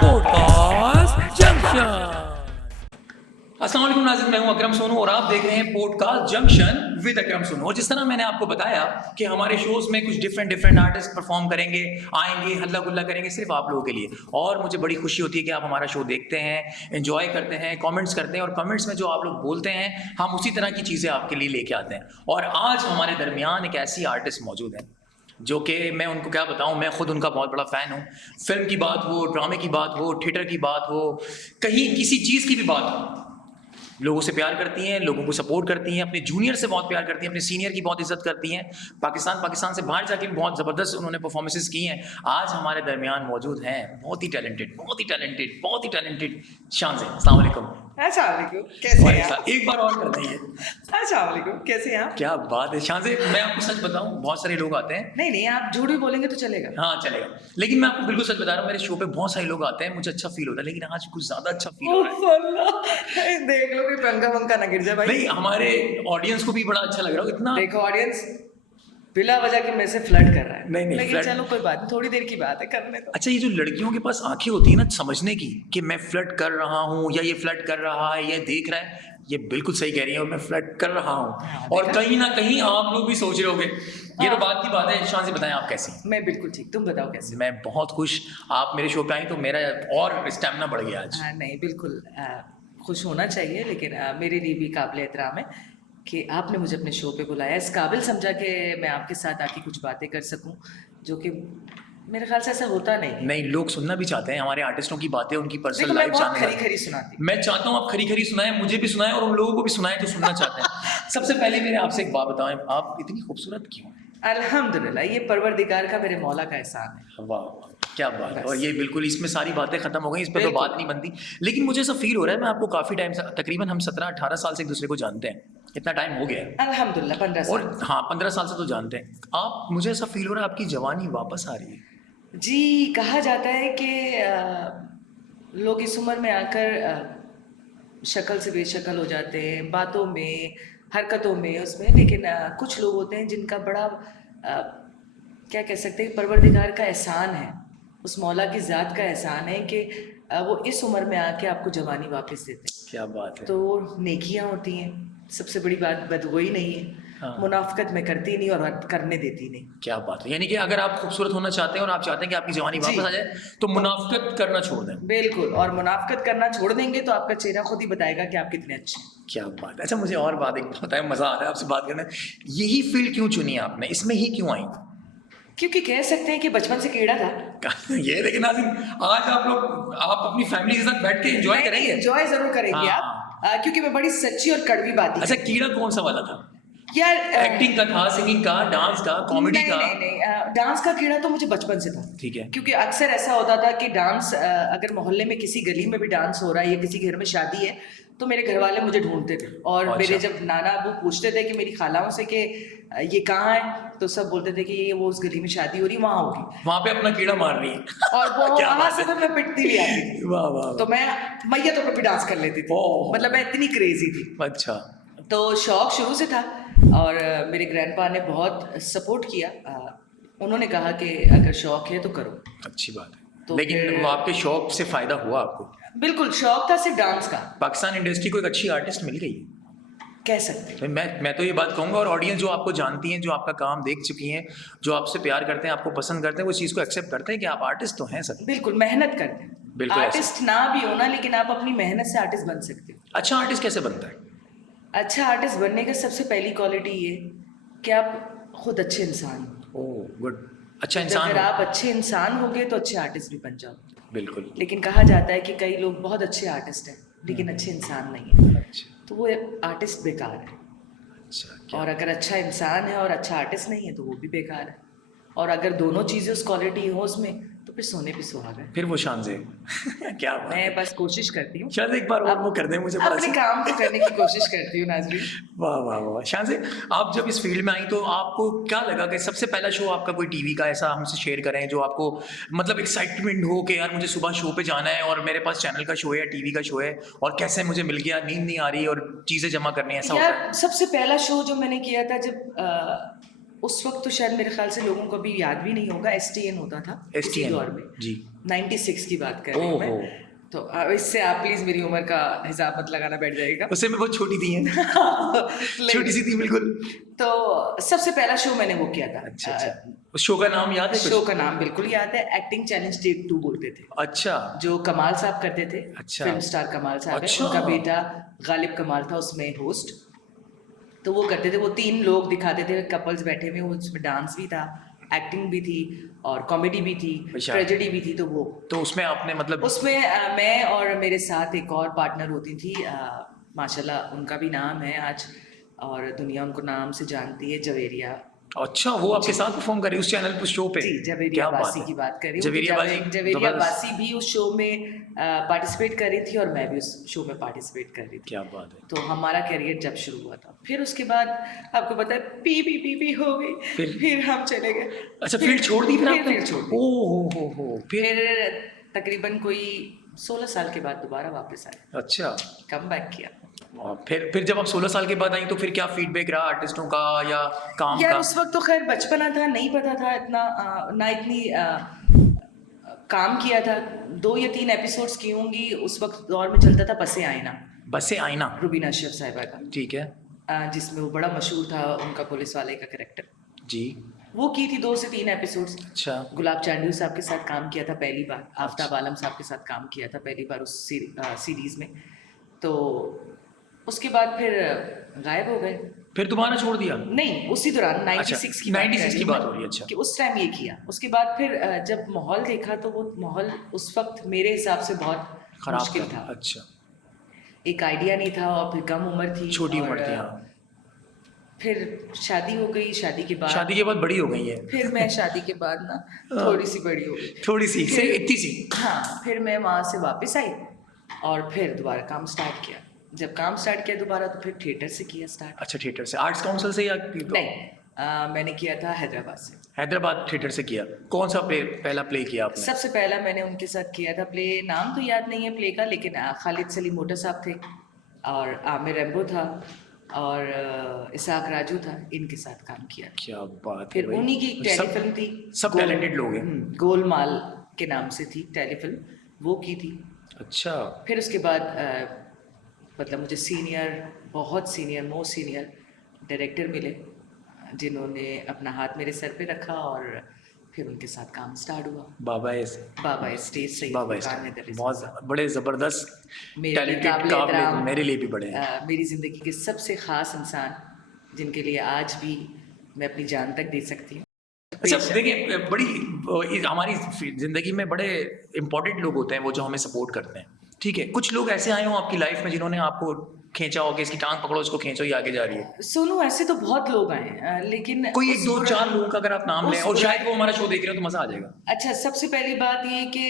Podcast junction. अस्सलाम वालेकुम नाज़रीन, मैं हूं अकरम सोनू और आप देख रहे हैं पॉडकास्ट जंक्शन विद अकरम सोनू। और जिस तरह मैंने आपको बताया कि हमारे शोज में कुछ डिफरेंट आर्टिस्ट परफॉर्म करेंगे, आएंगे, हल्ला गुल्ला करेंगे सिर्फ आप लोगों के लिए। और मुझे बड़ी खुशी होती है कि आप हमारा शो देखते हैं, एंजॉय करते हैं, कमेंट्स करते हैं और कमेंट्स में जो आप लोग बोलते हैं हम उसी तरह की चीज़ें आपके लिए लेके आते हैं। और आज हमारे दरमियान एक ऐसी आर्टिस्ट मौजूद है जो कि मैं उनको क्या बताऊं, मैं खुद उनका बहुत बड़ा फ़ैन हूं। फिल्म की बात हो, ड्रामे की बात हो, थिएटर की बात हो, कहीं किसी चीज़ की भी बात हो, लोगों से प्यार करती हैं, लोगों को सपोर्ट करती हैं, अपने जूनियर से बहुत प्यार करती हैं, अपने सीनियर की बहुत इज्जत करती हैं। पाकिस्तान से बाहर जाके भी बहुत ज़बरदस्त उन्होंने परफॉर्मेंसेस की हैं। आज हमारे दरमियान मौजूद हैं बहुत ही टैलेंटेड शान से। अस्सलाम वालेकुम। अस्सलाम वालेकुम, कैसे हैं आप? एक बार और कर देंगे। अस्सलाम वालेकुम, कैसे हैं आप? क्या बात है शान से, मैं आपको सच बताऊं, बहुत सारे लोग आते हैं। नहीं, आप झूठ भी बोलेंगे तो चलेगा। हाँ चलेगा, लेकिन मैं आपको बिल्कुल सच बता रहा हूँ, मेरे शो पे बहुत सारे लोग आते हैं, मुझे अच्छा फील होता है, लेकिन आज कुछ ज्यादा अच्छा फील हो रहा है। अल्लाह, देख लो कि पंखा वंखा ना गिर जाए भाई। नहीं, हमारे ऑडियंस को भी बड़ा अच्छा लग रहा है इतना। देखो ऑडियंस बिला वजह के मेरे से फ्लर्ट कर रहा है। नहीं, लेकिन फ्लर्ट चलो कोई बात नहीं, थोड़ी देर की बात है, करने दो। अच्छा, ये जो लड़कियों के पास आंखें होती है ना समझने की कि मैं फ्लर्ट कर रहा हूँ या ये फ्लर्ट कर रहा है, ये देख रहा है, ये बिल्कुल सही कह रही है और मैं फ्लर्ट कर रहा हूँ। हाँ, और कहीं ना कहीं आप लोग भी सोच रहे होगे। ये तो बात की बात है। शान से बताएं आप कैसी? मैं बिल्कुल ठीक, तुम बताओ कैसे? मैं बहुत खुश, आप मेरे शो पे आई तो मेरा और स्टेमिना बढ़ गया आज। हाँ नहीं, बिल्कुल खुश होना चाहिए, लेकिन मेरे लिए भी काबिल एहतराम है कि आपने मुझे अपने शो पे बुलाया। इस काबिल समझा कि मैं आपके साथ आके कुछ बातें कर सकूं, जो कि मेरे ख्याल से ऐसा होता नहीं। लोग सुनना भी चाहते हैं हमारे आर्टिस्टों की बातें, उनकी पर्सनल देखो, लाइफ मैं बहुत जानने। खरी सुनाती हूँ। मैं चाहता हूँ आप खरी सुनाएं, मुझे भी सुनाएं और उन लोगों को भी सुनाएं जो सुनना चाहते हैं। सबसे पहले मेरे आपसे एक बात बताएं, आप इतनी खूबसूरत क्यों? अल्हम्दुलिल्लाह, ये परवरदिगार का, मेरे मौला का एहसान है। वाह वाह, क्या बात है। बस। और ये बिल्कुल, इसमें सारी बातें खत्म हो गई, इस पर तो बिल्कुल। बात नहीं बनती। लेकिन मुझे ऐसा फील हो रहा है, मैं आपको काफी टाइम से, तकरीबन हम 17-18 साल से एक दूसरे को जानते हैं, इतना टाइम हो गया है। अल्हम्दुलिल्लाह 15 और साल। हाँ, 15 साल से तो जानते हैं आप। मुझे ऐसा फील हो रहा है आपकी जवानी वापस आ रही है। जी, कहा जाता है कि लोग इस उम्र में आकर शक्ल से बेशक्ल हो जाते हैं, बातों में, हरकतों में, उसमें। लेकिन कुछ लोग होते हैं जिनका बड़ा क्या कह सकते हैं, परवरदिगार का एहसान है, उस मौला की ज़ात का एहसान है कि वो इस उम्र में आके आपको जवानी वापस देते हैं। क्या बात है। तो नेकियां होती हैं, सबसे बड़ी बात बदगोई नहीं है। हाँ। मुनाफकत में करती नहीं और करने देती नहीं। क्या बात है, यानी कि अगर आप खूबसूरत होना चाहते हैं और आप चाहते हैं कि आपकी जवानी जी। वापस आ जाए तो मुनाफकत करना छोड़ दें। बिल्कुल, और मुनाफकत करना छोड़ देंगे तो आपका चेहरा खुद ही बताएगा कि आप कितने अच्छे हैं। क्या बात है। अच्छा, मुझे और बात एक बताएं, मजा आ रहा है आपसे बात करने। यही फील्ड क्यों चुनी आपने, इसमें ही क्यों आई? क्योंकि कह सकते हैं कि बचपन से कीड़ा था। ये लेकिन नाज़रीन, आज आप अपनी फैमिली के साथ बैठ के एंजॉय करेंगे। एंजॉय जरूर करेंगे हाँ। आप, क्योंकि मैं बड़ी सच्ची और कड़वी बात अच्छा, कीड़ा कौन सा वाला था? यार। एक्टिंग का था, सिंगिंग का, डांस का, कॉमेडी का? नहीं, डांस का कीड़ा तो मुझे बचपन से था। ठीक है। क्योंकि अक्सर ऐसा होता था कि डांस, अगर मोहल्ले में किसी गली में भी डांस हो रहा है या किसी घर में शादी है, तो मेरे घर वाले मुझे ढूंढते थे। और अच्छा। मेरे जब नाना अबू पूछते थे कि मेरी खालाओं से कि ये कहाँ है, तो सब बोलते थे कि ये वो उस गली में शादी हो रही, वहां होगी, वहां पे अपना कीड़ा मार रही है। और वो क्या वहां बात से है। फिर मैं पिटती भी आती थी। वाह वाह तो मैं मैयतों पे भी डांस कर लेती थी, ओह। मतलब मैं इतनी क्रेजी थी। अच्छा। तो शौक शुरू से था, और मेरे ग्रैंडपा ने बहुत सपोर्ट किया। उन्होंने कहा कि अगर शौक है तो करो। अच्छी बात है। तो लेकिन फिर- वो आपके शौक से फायदा हुआ आपको? बिल्कुल, शौक था सिर्फ डांस का, पाकिस्तान इंडस्ट्री को एक अच्छी आर्टिस्ट मिल गई। कह सकते हैं। तो मैं तो ये बात कहूंगा, और ऑडियंस जो आपको जानती है, जो आपका काम देख चुकी हैं, जो आपसे प्यार करते हैं, आपको पसंद करते हैं, वो चीज़ को एक्सेप्ट करते हैं कि आप आर्टिस्ट तो हैं सर। बिल्कुल मेहनत करते हैं। बिल्कुल ऐसे। आर्टिस्ट ना भी होना, लेकिन आप अपनी मेहनत से आर्टिस्ट बन सकते हो। अच्छा आर्टिस्ट कैसे बनता है? अच्छा आर्टिस्ट बनने का सबसे पहली क्वालिटी ये कि आप खुद अच्छे इंसान हो। Oh good. अच्छा तो इंसान अगर हो। आप अच्छे इंसान होगे तो अच्छे आर्टिस्ट भी बन जाओगे। बिल्कुल। लेकिन कहा जाता है कि कई लोग बहुत अच्छे आर्टिस्ट हैं लेकिन अच्छे इंसान नहीं है, अच्छा तो वो आर्टिस्ट बेकार है। अच्छा। क्या? और अगर अच्छा इंसान है और अच्छा आर्टिस्ट नहीं है तो वो भी बेकार है। और अगर दोनों चीज़ें उस क्वालिटी हो उसमें, तो फिर सोने पे सुहागा है। फिर वो शान से क्या बात है। मैं बस कोशिश करती हूँ, शान से एक बार और वो कर दें मुझे बड़ा अपने सा। काम को करने की कोशिश करती हूँ नाज़रीन। वाह वाह वाह। शान से, आप जब इस फील्ड में आई तो आपको क्या लगा कि सबसे पहला शो आपका कोई टीवी का ऐसा हमसे शेयर करें जो आपको मतलब एक्साइटमेंट हो कि यार मुझे सुबह शो पे जाना है और मेरे पास चैनल का शो है या टीवी का शो है और कैसे मुझे मिल गया, नींद नहीं आ रही और चीज़ें जमा करनी है, ऐसा होता है? यार सबसे पहला शो जो मैंने किया था, जब उस वक्त तो शायद मेरे ख्याल से लोगों को अभी याद भी नहीं होगा, STN होता था इसी STN दौर में, जी 96 की बात कर रही हूँ मैं। ओहो तो अब इससे आप प्लीज मेरी उम्र का हिसाब मत लगाना, बैठ जाएगा। उससे मैं बहुत छोटी थी हैं लेकिन- छोटी सी थी बिल्कुल। तो सबसे पहला शो मैंने वो किया था। अच्छा अच्छा उस शो का नाम याद है शो कुछ? का नाम बिल्कुल याद है, एक्टिंग चैलेंज टेक 2 बोलते थे, अच्छा जो कमाल साहब करते थे। अच्छा। फिल्म स्टार कमाल साहब है, अच्छा। उनका बेटा गालिब कमाल था उसमें होस्ट। तो वो करते थे, वो 3 लोग दिखाते थे कपल्स बैठे हुए, उसमें डांस भी था, एक्टिंग भी थी और कॉमेडी भी थी, अच्छा। ट्रेजेडी भी थी। तो वो तो उसमें आपने मतलब उसमें मैं और मेरे साथ एक और पार्टनर होती थी, माशाल्लाह उनका भी नाम है आज और दुनिया उनको नाम से जानती है, जवेरिया। अच्छा वो आपके साथ परफॉर्म करे उस चैनल पर शो पे? जी, जवेरिया क्या बात बासी है की बात कर रही हूँ। जवेरिया बाजी जवेरिया जबरदस्त बासी भी उस शो में पार्टिसिपेट कर रही थी और मैं भी उस शो में पार्टिसिपेट कर रही थी। क्या बात है। तो हमारा कैरियर जब शुरू हुआ था, फिर उसके बाद आपको पता है पी हो गई, फिर हम चले गए। अच्छा फील्ड छोड़ दी फिर आपने? फिर छोड़ दी। ओ हो फिर तकरीबन कोई 16 साल के बाद दोबारा वापस आए, अच्छा कम बैक किया। और फिर जब आप 16 साल के बाद आई तो फिर क्या फीडबैक रहा आर्टिस्टों का या काम यार का? उस वक्त तो खैर बचपना था, नहीं पता था इतना, ना इतनी काम किया था। 2 या 3 एपिसोड्स की होंगी। उस वक्त दौर में चलता था बसे आईना, बस से आईना रुबीना अशरफ साहिबा का, ठीक है जिसमें वो बड़ा मशहूर था, उनका पुलिस वाले का कैरेक्टर। जी वो की थी 2 से 3 एपिसोड्स। अच्छा गुलाब चांडिल साहब के साथ काम किया था पहली बार, आफ्ताब आलम साहब के साथ काम किया था पहली बार उस सीरीज में। तो उसके बाद फिर गायब हो गए। फिर दोबारा छोड़ दिया? नहीं, उसी दौरान 96 की 96 की बात हो रही है मैं, अच्छा कि उस टाइम ये किया। उसके बाद फिर जब माहौल देखा तो वो माहौल उस वक्त मेरे हिसाब से बहुत खराब मुश्किल था। अच्छा एक आइडिया नहीं था और फिर कम उम्र थी, छोटी और उम्र थी हाँ फिर शादी हो गई। शादी के बाद बड़ी हो गई है फिर मैं शादी के बाद ना थोड़ी सी बड़ी हो गई, थोड़ी सी फिर- सिर्फ इतनी सी हाँ, फिर मैं वहाँ से वापस आई और फिर दोबारा काम स्टार्ट किया। जब काम स्टार्ट किया दोबारा तो फिर थिएटर से किया स्टार्ट। अच्छा थिएटर से आर्ट्स काउंसिल से या नहीं, मैंने किया था हैदराबाद से। हैदराबाद थिएटर से किया? कौन सा पहला प्ले किया आपने? सबसे पहला मैंने उनके साथ किया था प्ले, नाम तो याद नहीं है प्ले का, लेकिन खालिद सलीम मोटा साहब थे और आमिर रेम्बो था और इसाक राजू था, इनके साथ काम किया। क्या बात है फिर भाई। उन्हीं की टेलीफिल्म थी, सब टैलेंटेड लोग हैं गोलमाल के नाम से थी टेलीफिल्म, वो की थी। अच्छा फिर उसके बाद मतलब मुझे बहुत सीनियर मोस्ट सीनियर डायरेक्टर मिले, जिन्होंने अपना हाथ मेरे सर पे रखा और फिर उनके साथ काम स्टार्ट हुआ। बाबा स्टेज से बहुत बड़े जबरदस्त टैलेंटेड काबिल काबिल मेरे लिए भी बड़े हैं मेरी ज़िंदगी के सबसे ख़ास इंसान, जिनके लिए आज भी मैं अपनी जान तक दे सकती हूँ। अच्छा देखिए बड़ी हमारी जिंदगी में बड़े इंपॉर्टेंट लोग होते हैं वो जो हमें सपोर्ट करते हैं ठीक है। कुछ लोग ऐसे आए हो आपकी लाइफ में जिन्होंने आपको खींचा हो कि इसकी टांग पकड़ो इसको खींचो ये आगे जा रही है? सोनू, ऐसे तो बहुत लोग आए, लेकिन कोई उस 1-2-4 लोगों का अगर आप नाम लें और शायद वो हमारा शो देख रहे हो तो मजा आ जाएगा। अच्छा, सबसे पहली बात ये कि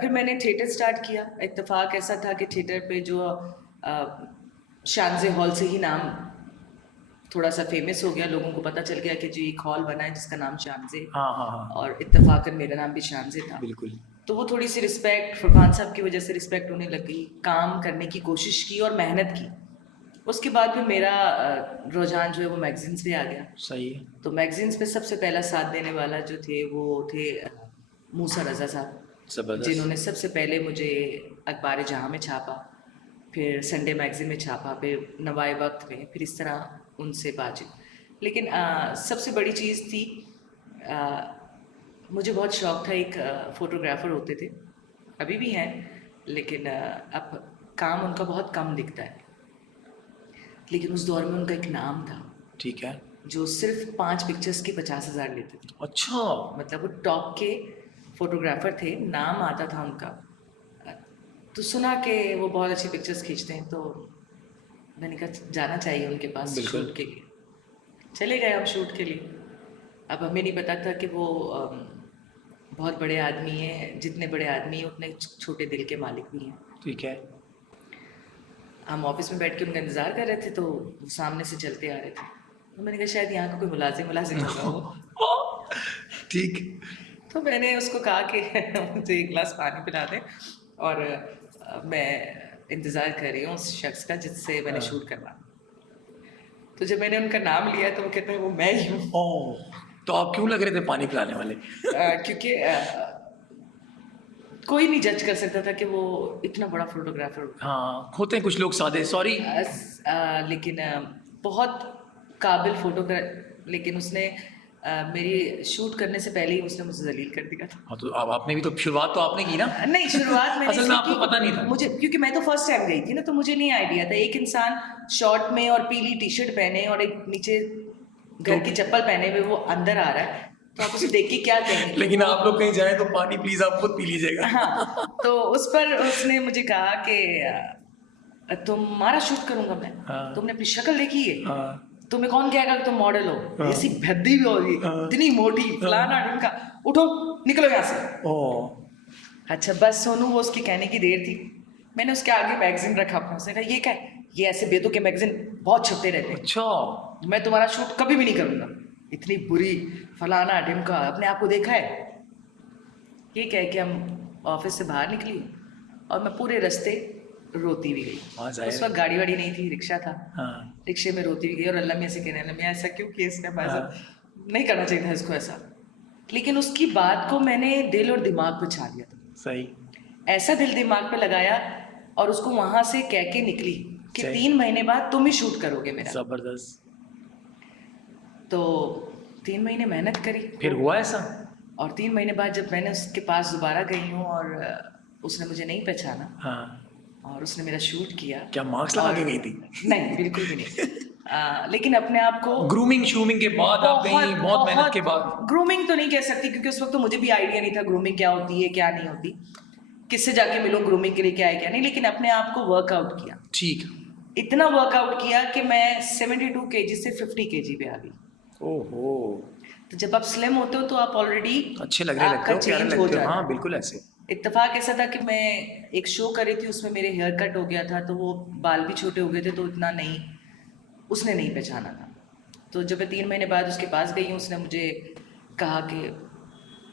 फिर मैंने थिएटर स्टार्ट किया। इत्तेफाक ऐसा था कि थिएटर पे जो शानजे हॉल से ही नाम थोड़ा सा फेमस हो गया, लोगों को पता चल गया कि जो एक हॉल बना है जिसका नाम शानजे, हाँ और इत्तेफाकन मेरा नाम भी शानजे था। बिल्कुल। तो वो थोड़ी सी रिस्पेक्ट फरहान साहब की वजह से रिस्पेक्ट होने लगी, काम करने की कोशिश की और मेहनत की। उसके बाद फिर मेरा रुझान जो है वो मैगजीन्स पे आ गया। सही है। तो मैगजीन्स पे सबसे पहला साथ देने वाला जो थे वो थे मूसा रज़ा साहब, जबरदस्त। जिन्होंने सबसे पहले मुझे अखबार जहाँ में छापा, फिर संडे मैगजीन में छापा, फिर नवाए वक्त में, फिर इस तरह उनसे बातचीत। लेकिन सबसे बड़ी चीज़ थी, मुझे बहुत शौक़ था, एक फ़ोटोग्राफ़र होते थे, अभी भी हैं, लेकिन अब काम उनका बहुत कम दिखता है, लेकिन उस दौर में उनका एक नाम था, ठीक है, जो सिर्फ 5 पिक्चर्स के 50,000 लेते थे। अच्छा, मतलब वो टॉप के फोटोग्राफर थे, नाम आता था उनका। तो सुना कि वो बहुत अच्छी पिक्चर्स खींचते हैं, तो मैंने कहा जाना चाहिए उनके पास शूट के लिए। चले गए हम शूट के लिए। अब हमें नहीं पता था कि वो बहुत बड़े आदमी हैं, जितने बड़े आदमी हैं उतने छोटे दिल के मालिक भी हैं। ठीक है। हम ऑफिस में बैठ के उनका इंतज़ार कर रहे थे, तो वो सामने से चलते आ रहे थे, तो मैंने कहा शायद यहाँ का कोई मुलाजिम होगा वो। ठीक। तो मैंने उसको कहा कि मुझे एक गिलास पानी पिला दें, और मैं इंतज़ार कर रही हूँ उस शख्स का जिससे मैंने शूट करना। तो जब मैंने उनका नाम लिया तो वो कहते हैं वो मैं ही हूँ। ओह, तो आप क्यों लग रहे थे पानी पिलाने वाले? क्योंकि कोई नहीं जज कर सकता था कि वो इतना बड़ा फोटोग्राफर। हाँ, होते हैं कुछ लोग सादे, सॉरी। लेकिन बहुत काबिल फोटोग्राफ, लेकिन उसने मेरी शूट करने से पहले ही उसने मुझे जलील कर दिया था। हाँ, तो अब आपने भी तो शुरुआत तो आपने की ना। नहीं, शुरुआत मैंने असल में इसलिए आपको की, पता नहीं था। मुझे, क्योंकि मैं तो फर्स्ट टाइम गई थी ना, तो मुझे नहीं आइडिया था। एक इंसान शॉर्ट में और पीली टी शर्ट पहने और एक नीचे घर की चप्पल पहने हुए वो अंदर आ रहा है, तो आप उसे देख के क्या कहेंगे? लेकिन आप लोग कहीं जाए तो पानी प्लीज आप खुद पी लीजिएगा। हाँ, तो उस पर उसने मुझे कहा कि तुम्हारा शूट करूंगा मैं। हाँ। तुमने अपनी शक्ल देखी है? हाँ, तुम्हें कौन कहेगा कि तुम मॉडल हो? हाँ। ऐसी भद्दी भी होगी, हाँ। इतनी मोटी, फलाना ढिमका, उठो निकलो यहाँ से। ओह, अच्छा बस सोनू, वो उसके कहने की देर थी। मैंने उसके आगे मैगजीन रखा अपना, उसने कहा ये क्या है? ये ऐसे बेतुके मैगजीन बहुत छपते रहते हैं, अच्छा। मैं तुम्हारा शूट कभी भी नहीं करूंगा। इतनी बुरी, फलाना ढिमका, अपने आप को देखा है? ये कह के हम ऑफिस से बाहर निकली और मैं पूरे रास्ते रोती भी गई। हाँ, जाहिर उस वक्त गाड़ी वाड़ी नहीं थी, रिक्शा था। हाँ, रिक्शे में रोती भी गई और अल्लाह में ऐसे कहने लगा, मैं ऐसा क्यों किया इसने हमारे हाँ। साथ? नहीं करना चाहिए था इसको ऐसा। लेकिन उसकी बात को मैंने दिल और दिमाग पे छा लिया था। सही। ऐसा दिल दिमाग पे लगाया और उसको वहां से कह के निकली कि सही। 3 महीने बाद तुम ही शूट करोगे मेरा। जबरदस्त। तो 3 महीने मेहनत करी फिर हुआ ऐसा? और 3 महीने बाद जब मैंने उसके पास दोबारा गई हूँ और उसने मुझे नहीं पहचाना हाँ, और उसने मेरा शूट किया। क्या मार्क्स लगा के और- गई थी? नहीं, बिल्कुल भी नहीं। लेकिन अपने आप को ग्रूमिंग शूमिंग के बाद आप गई, बहुत मेहनत के बाद? ग्रूमिंग तो नहीं कह सकती, क्योंकि उस वक्त तो मुझे भी आइडिया नहीं था ग्रूमिंग क्या होती है क्या नहीं होती, किससे जाके मिलो ग्रूमिंग के लिए क्या है क्या नहीं। लेकिन अपने आप को वर्कआउट किया, ठीक। इतना वर्कआउट किया कि मैं 72 केजी से 50 केजी पे आ गई। ओहो, तो जब आप स्लिम होते हो तो आप ऑलरेडी अच्छे लग रहे लगते हो, प्यारे चेंज हो लगते हो। जाता हाँ, है। बिल्कुल ऐसे। इत्तेफाक ऐसा था कि मैं एक शो कर रही थी, उसमें मेरे हेयर कट हो गया था, तो वो बाल भी छोटे हो गए थे, तो इतना नहीं, उसने नहीं पहचाना था। तो जब मैं 3 महीने बाद उसके पास गई हूँ, उसने मुझे कहा कि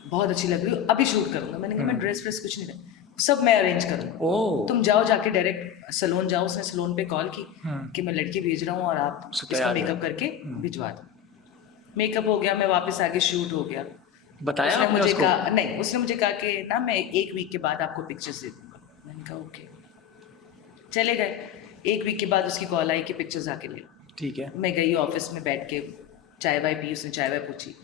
बहुत अच्छी लग रही हो, अभी शूट करूँगा। मैंने कहा मैं ड्रेस व्रेस कुछ नहीं रहा, सब मैं अरेंज करूँगा, ओह, तुम जाओ जाके डायरेक्ट सैलून जाओ। उसने सैलून पे कॉल की हम्म। कि मैं लड़की भेज रहा हूँ और आप उसको इसका तैयार है। मेकअप करके भिजवा दो। मेकअप हो गया, मैं वापस आगे, शूट हो गया। बताया उसने आपने मुझे उसको? कहा नहीं, उसने मुझे कहा कि ना मैं 1 वीक के बाद आपको पिक्चर्स दे दूंगा। मैंने कहा ओके। चले गए। 1 वीक के बाद उसकी कॉल आई कि पिक्चर्स आके ले लो। ठीक है। मैं गई ऑफिस में बैठ के, चाय वाय पी, उसने चाय वाय पूछी,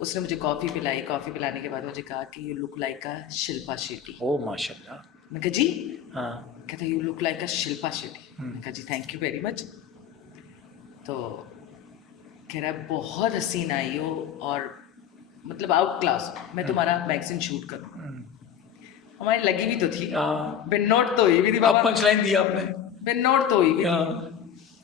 उसने मुझे कॉफ़ी पिलाई। कॉफ़ी पिलाने के बाद मुझे कहा कि you look like a Shilpa Shetty. Oh माशाल्लाह। मैं कहा जी? हाँ, कहता you look like a Shilpa Shetty. मैंने कहा जी थैंक यू वेरी मच। तो कह रहा है बहुत हसीन आई हो और मतलब आउट क्लास, मैं तुम्हारा मैगजीन शूट करूँ। हमारी लगी भी तो थी, बिन नोट तो हुई भी थी अब बाबा, पंचलाइन दिया आपने। बिन नोट तो हुई भी थी। हाँ,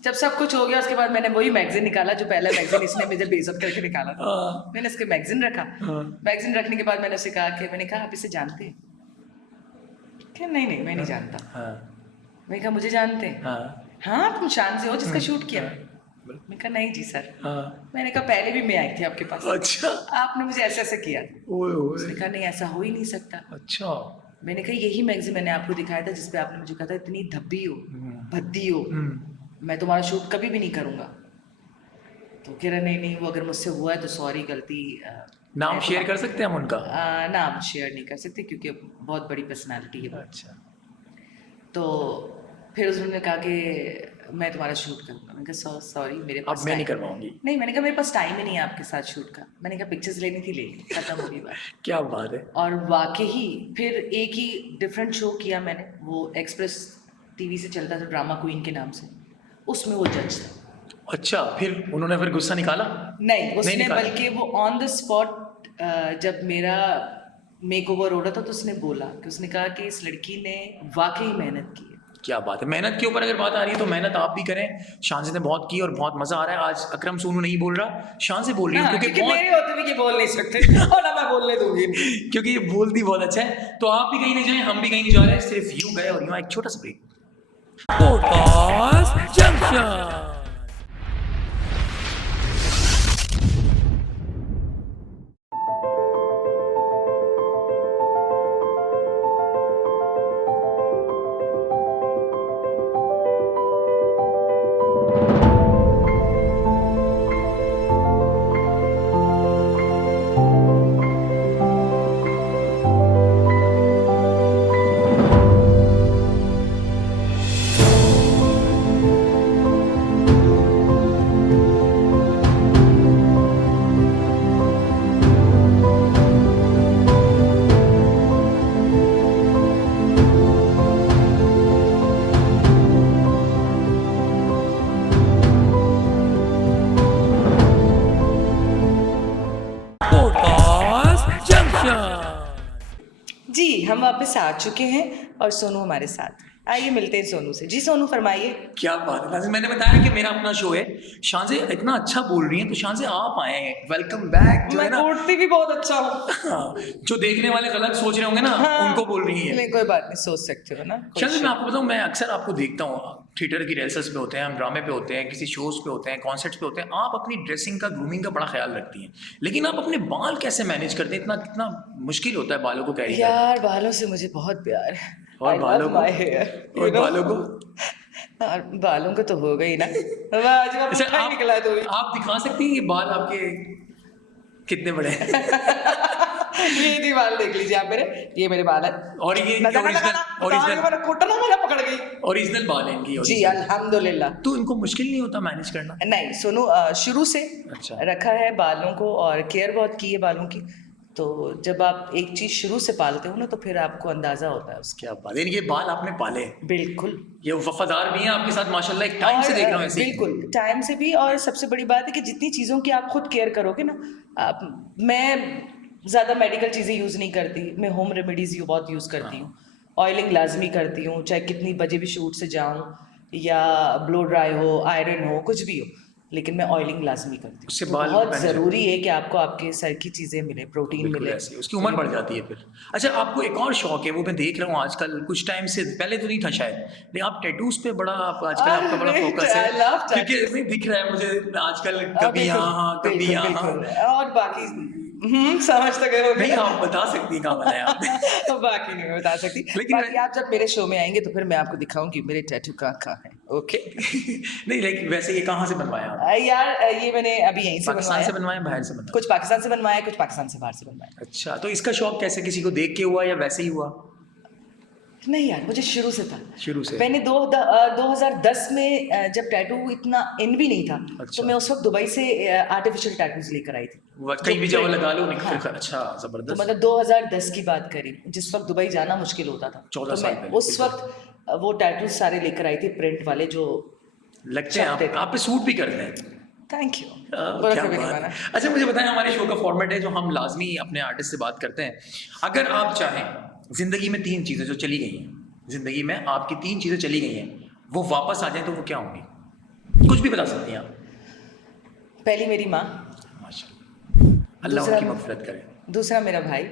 जब सब कुछ हो गया उसके बाद मैंने वही मैगजीन निकाला जो पहला मैगजीन इसने मुझे बेइज्जत करके निकाला था। हाँ, मैंने इसके मैगजीन रखा। हाँ। मैगजीन रखने के बाद मैंने उसे कहा कि, मैंने कहा आप इसे जानते हैं? क्या नहीं नहीं मैं नहीं जानता। हाँ, मैंने कहा मुझे जानते हैं? हाँ, हाँ तुम शान से हो जिसका शूट किया। हाँ। मैंने कहा नहीं जी सर। हाँ, मैंने कहा पहले भी मैं आई थी आपके पास, अच्छा। आपने मुझे ऐसे ऐसे किया। ओए उसने ओए, कहा नहीं ऐसा हो ही नहीं सकता। अच्छा। मैंने कहा यही मैगजीन मैंने आपको दिखाया था जिसपे आपने मुझे कहा था इतनी धब्बी हो, भद्दी हो, मैं तुम्हारा शूट कभी भी नहीं करूँगा। तो कह रहा नहीं नहीं वो अगर मुझसे हुआ है तो सॉरी, गलती। नाम मैं तो- शेयर कर सकते हैं हम उनका? नाम शेयर नहीं कर सकते क्योंकि बहुत बड़ी पर्सनालिटी है वो। अच्छा। तो फिर उसने कहा कि मैं तुम्हारा शूट करूँगा। मैंने कहा सॉरी मेरे अब पास मैं नहीं time- करवाऊंगी। नहीं, मैंने कहा मेरे पास टाइम ही नहीं है आपके साथ शूट का। मैंने कहा पिक्चर्स लेनी थी, ले ली, खत्म हो गई बात। क्या बात है। और वाकई ही फिर एक ही डिफरेंट शो किया मैंने, वो एक्सप्रेस टीवी से चलता था, ड्रामा क्वीन के नाम से, उसमें वो जज था। अच्छा, फिर उन्होंने फिर गुस्सा निकाला? नहीं, उसने निकाला। बल्कि वो ऑन द स्पॉट जब मेरा मेक ओवर हो रहा था तो उसने बोला कि, उसने कहा कि इस लड़की ने वाकई मेहनत की है। क्या बात है। मेहनत के ऊपर अगर बात आ रही है तो मेहनत आप भी करें। शान ने बहुत की और बहुत मजा आ रहा है। आज अकरम सोनू नहीं बोल रहा, शान से बोल रही हूँ, हाँ, क्योंकि क्योंकि बहुत मेरे होते भी ये बोल नहीं सकते और ना मैं बोलने दूंगी इनको। क्योंकि ये बोलती बहुत अच्छा है। तो आप भी कहीं नहीं जाए, हम भी कहीं नहीं जा रहे हैं, सिर्फ यूं गए और यूं एक छोटा सा ब्रेक। Podcast junction. आ चुके हैं और सोनू हमारे साथ। आइए मिलते हैं सोनू से। जी सोनू फरमाइए। क्या बात है नाज़िम, मैंने बताया कि मेरा अपना शो है। शांजे इतना अच्छा बोल रही हैं, तो शांजे आप आए हैं, वेलकम बैक। जो मैं है ना, बोलती भी बहुत अच्छा हूँ। हाँ, जो देखने वाले गलत सोच रहे होंगे ना, हाँ, उनको बोल रही है। नहीं कोई बात नहीं, सोच सकते हो ना, कोई शांजे, मैं shit। आपको बताऊं, मैं अक्सर आपको देखता हूँ, थिएटर की रिहर्सल्स पे होते हैं, हम ड्रामे पे होते हैं, किसी शोज पे होते हैं, कॉन्सर्ट्स पे होते हैं, आप अपनी ड्रेसिंग का, ग्रूमिंग का बड़ा ख्याल रखती हैं, लेकिन आप अपने बाल कैसे मैनेज करते हैं? इतना कितना मुश्किल होता है बालों को कैरी करना। यार बालों से मुझे बहुत प्यार है। और आई बालों लव को? माई हेयर, और बालों को? और बालों को तो हो गई ना। आज का अच्छा, पुट्ठा ही निकला है तो भी। आप दिखा सकती हैं ये बाल आपके कितने बड़े हैं? ये थी बाल देख लीजिए आप मेरे, ये मेरे बाल है। और ये इनके नजर ना लगाना, ओरिजिनल बताओ, ये मैंने कुटना मैंने पकड़ गई। ओरिजिनल बाल हैं इनकी, जी ओरिजिनल। अल्हम्दुलिल्लाह। तो इनको मुश्किल नहीं होता मैनेज करना? नहीं सुनो, शुरू से अच्छा। रखा है बालों को और केयर बहुत की है बालों की। तो जब आप एक चीज शुरू से पालते हो ना, तो फिर आपको अंदाजा होता है उसका। क्या बात है, ये बाल आपने पाले हैं। बिल्कुल। ये वफादार भी हैं आपके साथ माशाल्लाह, एक टाइम और से देख रहा हूँ ऐसे ही। बिल्कुल टाइम से भी। और सबसे बड़ी बात है कि जितनी चीज़ों की आप खुद केयर करोगे ना, मैं ज़्यादा मेडिकल चीज़ें यूज़ नहीं करती, मैं होम रेमेडीज़ बहुत यूज़ करती हूँ। ऑयलिंग लाजमी करती हूँ, चाहे कितनी बजे भी शूट से जाऊँ, या ब्लो ड्राई हो, आयरन हो, कुछ भी हो, लेकिन मैं ऑयलिंग लाजमी करती उससे हूँ। तो बाल बहुत बन जाते ज़रूरी है कि आपको आपके सर की चीज़ें मिले, प्रोटीन बिल्कुल मिले। ऐसे उसकी उम्र बढ़ जाती है फिर। अच्छा, आपको एक और शौक है, वो मैं देख रहा हूँ आजकल, कुछ टाइम से, पहले तो नहीं था शायद, लेकिन आप टैटूज पे बड़ा, आप आजकल आपका बड़ा अरे, फोकस I love है, क्योंकि tattoos। नहीं दिख रहा है मुझे आजकल, कभी बिल्कुल, यहाँ कभी बिल्कुल, यहाँ। बिल्कुल। और बाकी समझ तो गए होगे। नहीं, आप बता सकती हैं कहाँ बनाया आपने। बाकी नहीं मैं बता सकती। लेकिन बाकी आप जब मेरे शो में आएंगे तो फिर मैं आपको दिखाऊंगी मेरे टैटू कहाँ है। ओके। नहीं, लेकिन वैसे ये कहाँ से बनवाया आपने? यार ये मैंने अभी यहीं से पाकिस्तान से बनवाया। बनवाया, बाहर से बनवाया? कुछ पाकिस्तान से बनवाया, कुछ पाकिस्तान से बाहर से बनवाया। अच्छा, तो इसका शौक कैसे, किसी को देख के हुआ या वैसे ही हुआ? नहीं यार, मुझे शुरू से था। शुरू से? मैंने 2010 में जब टैटू इतना इन भी नहीं था, अच्छा। तो मैं उस वक्त दुबई से आर्टिफिशियल टैटूज लेकर आई थी। कहीं भी जाओ लगा लो, हाँ। अच्छा, तो जबरदस्त। मतलब 2010 की बात करी, जिस वक्त दुबई जाना मुश्किल होता था। 14 तो साल मैं पहले, उस वक्त वो टैटूज सारे लेकर आई थी, प्रिंट वाले जो लगते हैं छपते थे। आप पे सूट भी करते हैं। Thank you. क्या बात है। अच्छा, मुझे बताएं, हमारे शो का फॉर्मेट है जो हम लाजमी अपने आर्टिस्ट से बात करते हैं। अगर आप चाहें, जिंदगी में 3 चीजें जो चली गई हैं, जिंदगी में आपकी 3 चीजें चली गई हैं, वो वापस आ जाए तो वो क्या होंगी? कुछ भी बता सकती हैं आप। पहली मेरी माँ, माशाल्लाह, अल्लाह दूसरा- उनकी मग़फ़िरत करे। दूसरा मेरा भाई,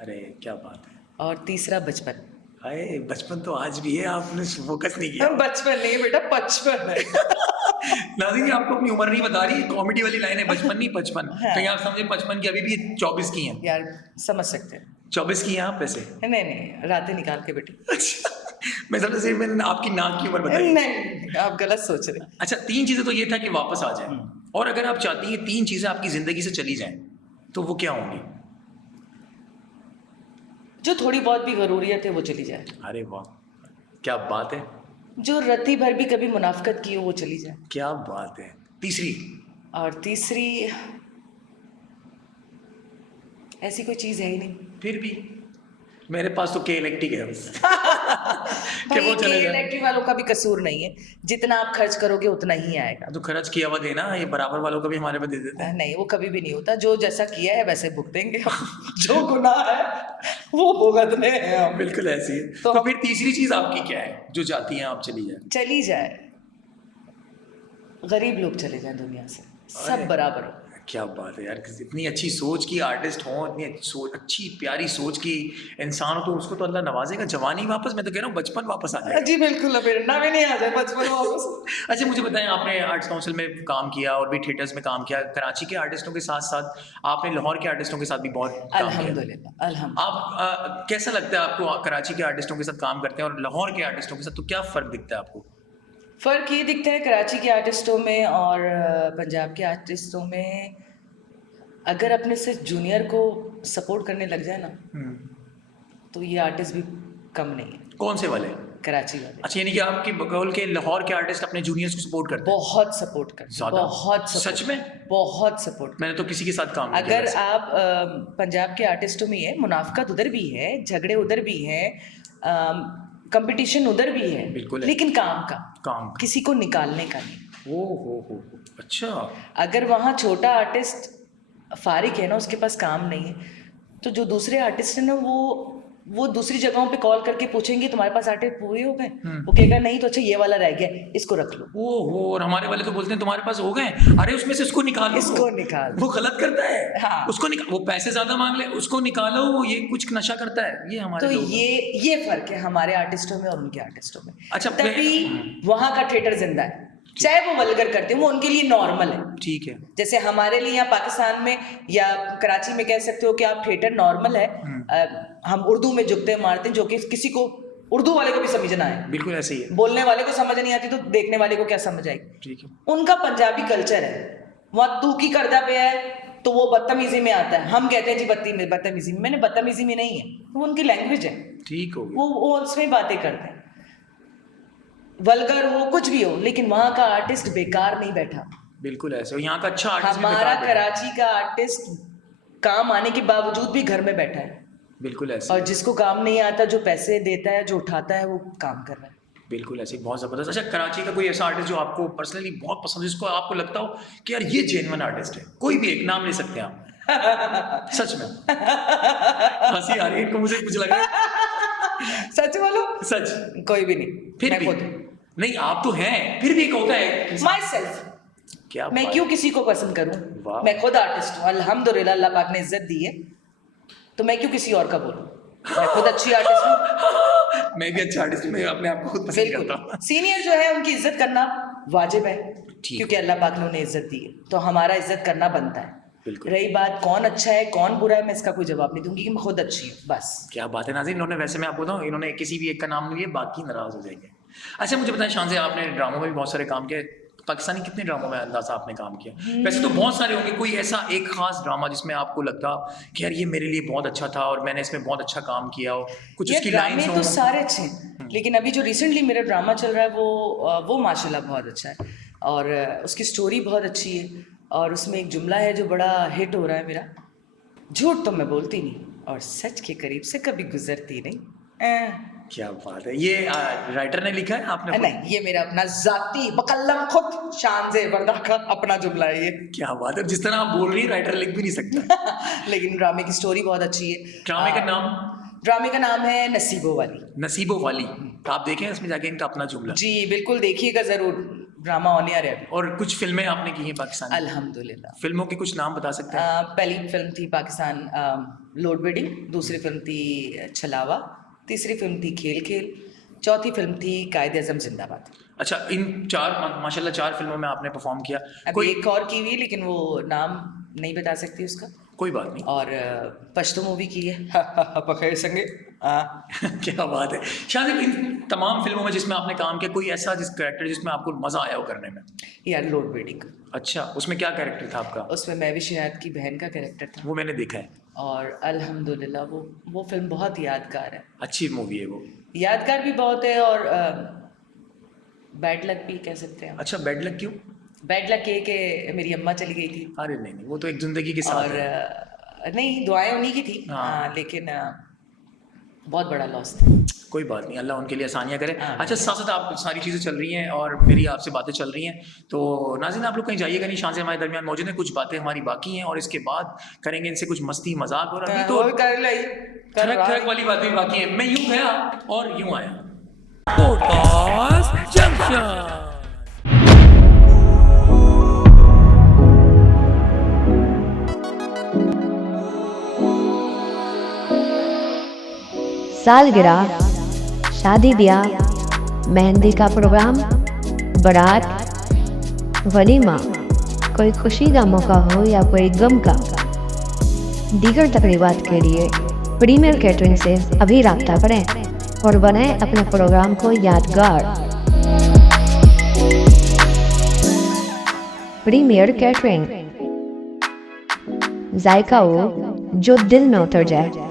अरे क्या बात है। और तीसरा बचपन। अरे बचपन तो आज भी है, आपने फोकस नहीं किया। बचपन नहीं बेटा, 55 है। नाज़रीन, ये आपको अपनी उम्र नहीं बता रही, कॉमेडी वाली लाइन है, बचपन नहीं 55। हाँ। कहीं आप समझे 55 की अभी भी 24 की हैं। यार समझ सकते हैं। 24 की हैं आप वैसे? नहीं नहीं, रातें निकाल के बेटी। अच्छा, मैं समझा सिर्फ मैंने आपकी नाक की उम्र बताई। नहीं, आप गलत सोच रहे हैं। अच्छा, 3 चीजें तो ये था कि वापस आ जाए, और अगर आप चाहती हैं 3 चीजें आपकी जिंदगी से चली जाएं, तो वो क्या होंगी? जो थोड़ी बहुत भी ज़रूरियत है वो चली जाए। अरे वाह, क्या बात है, जो रत्ती भर भी कभी मुनाफकत की हो वो चली जाए। क्या बात है। तीसरी? और तीसरी, ऐसी कोई चीज़ है ही नहीं। फिर भी मेरे पास तो के इलेक्ट्रिक है बस। कि भाई वो चले जाए। इलेक्ट्रिक वालों का भी कसूर नहीं है, जितना आप खर्च करोगे उतना ही आएगा। तो खर्च किया हुआ देना, ये बराबर वालों को भी हमारे पे दे देते हैं। नहीं, वो कभी भी नहीं होता। जो जैसा किया है वैसे भुगतेंगे। जो गुनाह है वो भुगतने हैं हम। बिल्कुल ऐसी है। तो तो फिर तीसरी चीज आपकी क्या है जो चाहती हैं आप चली जाए? चली जाए, गरीब लोग चले जाएं दुनिया से, सब अरे। बराबर हो। क्या बात है यार, इतनी अच्छी सोच की आर्टिस्ट हो, इतनी अच्छी प्यारी सोच की इंसान हो, तो उसको तो अल्लाह नवाजेगा। जवानी वापस, मैं तो कह रहा हूँ बचपन वापस आ जाएगा। जी बिल्कुल, अब ना भी नहीं आ जाए बचपन वापस। अच्छा, मुझे बताएं, आपने आर्ट्स काउंसिल में काम किया और भी थिएटर्स में काम किया, कराची के आर्टिस्टों के साथ साथ आपने लाहौर के आर्टिस्टों के साथ भी बहुत काम किया। अल्हम्दुलिल्लाह, अल्हम्दुलिल्लाह। आप कैसा लगता है आपको, कराची के आर्टिस्टों के साथ काम करते हैं और लाहौर के आर्टिस्टों के साथ, तो क्या फ़र्क दिखता है आपको? फ़र्क ये दिखता है कराची के आर्टिस्टों में और पंजाब के आर्टिस्टों में, अगर अपने से जूनियर को सपोर्ट करने लग जाए ना, तो ये आर्टिस्ट भी कम नहीं है। कौन से वाले? कराची वाले अच्छा, यानी कि आपके बगल के लाहौर के आर्टिस्ट अपने जूनियर्स को सपोर्ट करते हैं? बहुत सपोर्ट करते हैं, ज़्यादा? बहुत support, सच में? बहुत सपोर्ट। मैंने तो किसी के साथ काम नहीं किया अगर वैसे। आप पंजाब के आर्टिस्टों में है, मुनाफकत उधर भी है, झगड़े उधर भी हैं, कंपटीशन उधर भी है, बिल्कुल है। लेकिन काम का, काम। किसी को निकालने का नहीं। ओ हो। अच्छा। अगर वहाँ छोटा आर्टिस्ट फारिग है ना, उसके पास काम नहीं है, तो जो दूसरे आर्टिस्ट है ना, वो वो दूसरी जगहों पे कॉल करके पूछेंगे तुम्हारे पास आर्टिस्ट पूरे हो गए, वो कहेगा नहीं तो अच्छा ये वाला रह गया, इसको रख लो। ओहो, और हमारे वाले तो बोलते हैं तुम्हारे पास हो गए, अरे उसमें से इसको निकालो, इसको निकाल। वो गलत करता है। हाँ। उसको वो पैसे ज्यादा मांग ले, उसको निकालो, वो ये कुछ नशा करता है, ये हमारे तो लोग। ये फर्क है हमारे आर्टिस्टों में और उनके आर्टिस्टों में। अच्छा, तभी वहां का थिएटर जिंदा है, चाहे वो वल्गर करते हैं, वो उनके लिए नॉर्मल है। ठीक है। जैसे हमारे लिए यहाँ पाकिस्तान में या कराची में कह सकते हो कि आप थिएटर नॉर्मल है, हम उर्दू में जुगते मारते हैं, जो कि किसी को उर्दू वाले को भी समझ ना आए, बिल्कुल ऐसे ही है। बोलने वाले को समझ नहीं आती तो देखने वाले को क्या समझ आएगी। ठीक है। उनका पंजाबी कल्चर है, वहाँ तू की करदा पे है तो वो बदतमीजी में आता है, हम कहते हैं जी बदतमीजी में, मैंने बदतमीजी में नहीं है, वो उनकी लैंग्वेज है, ठीक हो गया। वो उसमें बातें करते हैं, वल्गर हो कुछ भी हो, लेकिन वहाँ का आर्टिस्ट बेकार नहीं बैठा। बिल्कुल ऐसे, और यहाँ का अच्छा आर्टिस्ट भी हमारा बेकार बैठा है। कराची का आर्टिस्ट काम आने के बावजूद भी घर में बैठा है, बिल्कुल ऐसे, और जिसको काम नहीं आता, जो पैसे देता है, जो उठाता है, वो काम कर रहा है। बिल्कुल ऐसे, बहुत जबरदस्त। अच्छा, कराची का कोई ऐसा आर्टिस्ट जो आपको पर्सनली बहुत पसंद है, जिसको आपको लगता हो कि यार ये जेन्युइन आर्टिस्ट है, कोई भी एक नाम ले सकते हैं आप? सच में हंसी आ रही है इनको, मुझे कुछ लग रहा है। सच बोलो, सच? कोई भी नहीं। फिर मैं भी खुद नहीं, आप तो हैं, फिर भी एक होता है माई सेल्फ, क्या मैं बात क्यों किसी को पसंद वाह। करूं? मैं खुद आर्टिस्ट हूँ, अल्हम्दुलिल्लाह, अल्लाह पाक ने इज्जत दी है, तो मैं क्यों किसी और का बोलूं? मैं खुद अच्छी आर्टिस्ट हूँ। मैं भी अच्छा आर्टिस्ट हूँ, मैं अपने आप को खुद पसंद करता हूँ। बिल्कुल, सीनियर जो है उनकी इज्जत करना वाजिब है, ठीक। क्योंकि अल्लाह पाक ने उन्हें इज्जत दी है, तो हमारा इज्जत करना बनता है। बिल्कुल। रही बात कौन अच्छा है कौन बुरा है, मैं इसका कोई जवाब नहीं दूंगी कि मैं खुद अच्छी हूँ, बस। क्या बात है नाज़रीन, इन्होंने, वैसे मैं आपको बताऊं, इन्होंने किसी भी एक का नाम नहीं लिया, बाकी नाराज हो जाएंगे। अच्छा, मुझे बताएं शान से, आपने ड्रामों में भी बहुत सारे काम किए, पाकिस्तानी कितने ड्रामों में अंदाज़ा आपने काम किया? वैसे तो बहुत सारे होंगे, कोई ऐसा एक खास ड्रामा जिसमें आपको लगता कि यार ये मेरे लिए बहुत अच्छा था और मैंने इसमें बहुत अच्छा काम किया हो, कुछ ये उसकी ड्रामे लाइंस तो हो? सारे अच्छे हैं, लेकिन अभी जो रिसेंटली मेरा ड्रामा चल रहा है वो माशाल्लाह बहुत अच्छा है, और उसकी स्टोरी बहुत अच्छी है, और उसमें एक जुमला है जो बड़ा हिट हो रहा है मेरा, झूठ तो मैं बोलती नहीं और सच के करीब से कभी गुजरती नहीं। क्या बात है, ये राइटर ने लिखा है, आपने खुद? नहीं, ये मेरा अपना जाती बकल्लम खुद शान से वर्दा का अपना जुमला है ये। क्या बात है, जिस तरह आप बोल रही है राइटर लिख भी नहीं सकता। लेकिन ड्रामे की स्टोरी बहुत अच्छी है। ड्रामे का नाम? ड्रामे का नाम है नसीबों वाली। नसीबों वाली, तो आप देखें इसमें जाके इनका अपना जुमला। जी बिल्कुल, देखिएगा जरूर, ड्रामा ऑन एयर है। और कुछ फिल्में आपने की हैं पाकिस्तान? अल्हम्दुलिल्लाह। फिल्मों के कुछ नाम बता सकते हैं? पहली फिल्म थी पाकिस्तान लोड वेडिंग, दूसरी फिल्म थी छलावा, तीसरी फिल्म थी खेल खेल, चौथी फिल्म थी कायदे आज़म जिंदाबाद। अच्छा, इन चार, माशाल्लाह 4 फिल्मों में आपने परफॉर्म किया। अभी एक और की हुई, लेकिन वो नाम नहीं बता सकती उसका। कोई बात नहीं। और पश्तो मूवी की है पखेर संगे। क्या बात है शादी, इन तमाम फिल्मों में जिसमें आपने काम किया, कोई ऐसा जिस कैरेक्टर जिसमें आपको मजा आया हो करने में? यार लोड वेडिंग। अच्छा, उसमें क्या कैरेक्टर था आपका? उसमें मैं भी शहद की बहन का कैरेक्टर था, वो मैंने देखा है, और अल्हम्दुलिल्लाह वो फिल्म बहुत यादगार है। अच्छी मूवी है वो। यादगार भी बहुत है, और बैड लक भी कह सकते हैं। अच्छा, बैड लक क्यों? बैड लक ये कि मेरी अम्मा चली गई थी, अरे नहीं, वो तो एक जिंदगी के साथ और है। नहीं, दुआएं उन्हीं की थी। हाँ। लेकिन बहुत बड़ा लॉस था। कोई बात नहीं, अल्लाह उनके लिए आसानियाँ करे। हाँ। अच्छा, साथ साथ आप सारी चीज़ें चल रही हैं और मेरी आपसे बातें चल रही हैं, तो नाज़रीन आप लोग कहीं जाइएगा नहीं, शान से हमारे दरमियान मौजूद हैं, कुछ बातें हमारी बाकी हैं और इसके बाद करेंगे इनसे कुछ मस्ती मजाक, और अभी तो वो कर लाई, कर ठरक रहा है। ठरक वाली बातें बाकी हैं। मैं यूं गया और यूं आया। Podcast junction. सालगिरह, शादी ब्याह, मेहंदी का प्रोग्राम, बारात, वलीमा, कोई खुशी का मौका हो या कोई गम का, दीगर तकरीबात के लिए प्रीमियर कैटरिंग से अभी राब्ता करें और बनाएं अपने प्रोग्राम को यादगार। प्रीमियर कैटरिंग, जायका वो जो दिल में उतर जाए।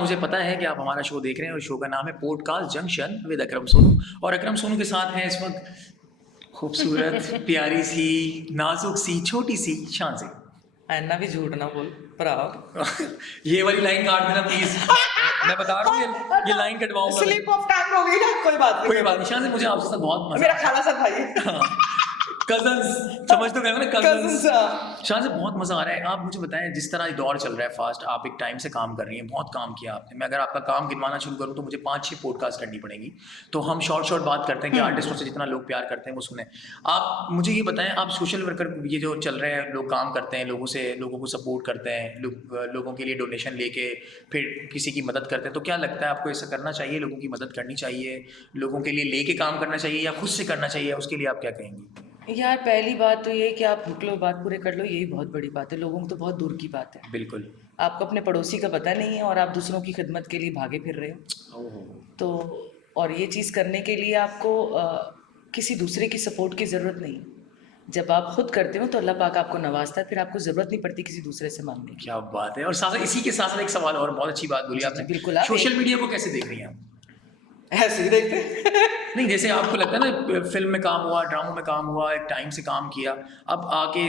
मुझे पता है कि आप हमारा शो देख रहे हैं और शो का नाम है पॉडकास्ट जंक्शन विद अकरम सोनू, और अकरम सोनू के साथ हैं इस वक्त खूबसूरत प्यारी सी नाजुक सी छोटी सी शान से। अन्ना भी झूठ ना बोल भरा। ये वाली लाइन काट देना प्लीज, मैं बता रहा हूँ ये लाइन कटवाऊंगा। स्लिप ऑफ टंग हो गई ना, कोई बात कोई बात नहीं शान से, मुझे आपके साथ बहुत मजा, मेरा खाला सा भाई है। कजन्स समझ तो गए हो ना, कजन्स। Cousins, शान से बहुत मजा आ रहा है। आप मुझे बताएं, जिस तरह दौर चल रहा है फास्ट, आप एक टाइम से काम कर रही हैं, बहुत काम किया आपने। मैं अगर आपका काम गिनवाना शुरू करूं तो मुझे 5-6 पॉडकास्ट करनी पड़ेगी। तो हम शॉर्ट बात करते हैं कि आर्टिस्टों से जितना लोग प्यार करते हैं वो सुने। आप मुझे ये बताएं, आप सोशल वर्कर, ये जो चल रहे हैं, लोग काम करते हैं, लोगों को सपोर्ट करते हैं, लोगों के लिए डोनेशन लेके फिर किसी की मदद करते हैं, तो क्या लगता है आपको ऐसा करना चाहिए? लोगों की मदद करनी चाहिए, लोगों के लिए लेके काम करना चाहिए, या खुद से करना चाहिए? उसके लिए आप क्या कहेंगी? यार पहली बात तो ये कि आप रुक लो, बात पूरे कर लो, यही बहुत बड़ी बात है। लोगों को तो बहुत दूर की बात है। बिल्कुल। आपको अपने पड़ोसी का पता नहीं है और आप दूसरों की खिदमत के लिए भागे फिर रहे हो। तो और ये चीज़ करने के लिए आपको किसी दूसरे की सपोर्ट की ज़रूरत नहीं। जब आप खुद करते हो तो अल्लाह पाक आपको नवाजता है, फिर आपको ज़रूरत नहीं पड़ती किसी दूसरे से मांगने की। क्या बात है। और साथ इसी के साथ एक सवाल, और बहुत अच्छी बात बोली आपने। बिल्कुल। आप सोशल मीडिया को कैसे देख रही हैं आप? ऐसे ही देखते नहीं, जैसे आपको लगता है ना, फिल्म में काम हुआ, ड्रामों में काम हुआ, एक टाइम से काम किया, अब आके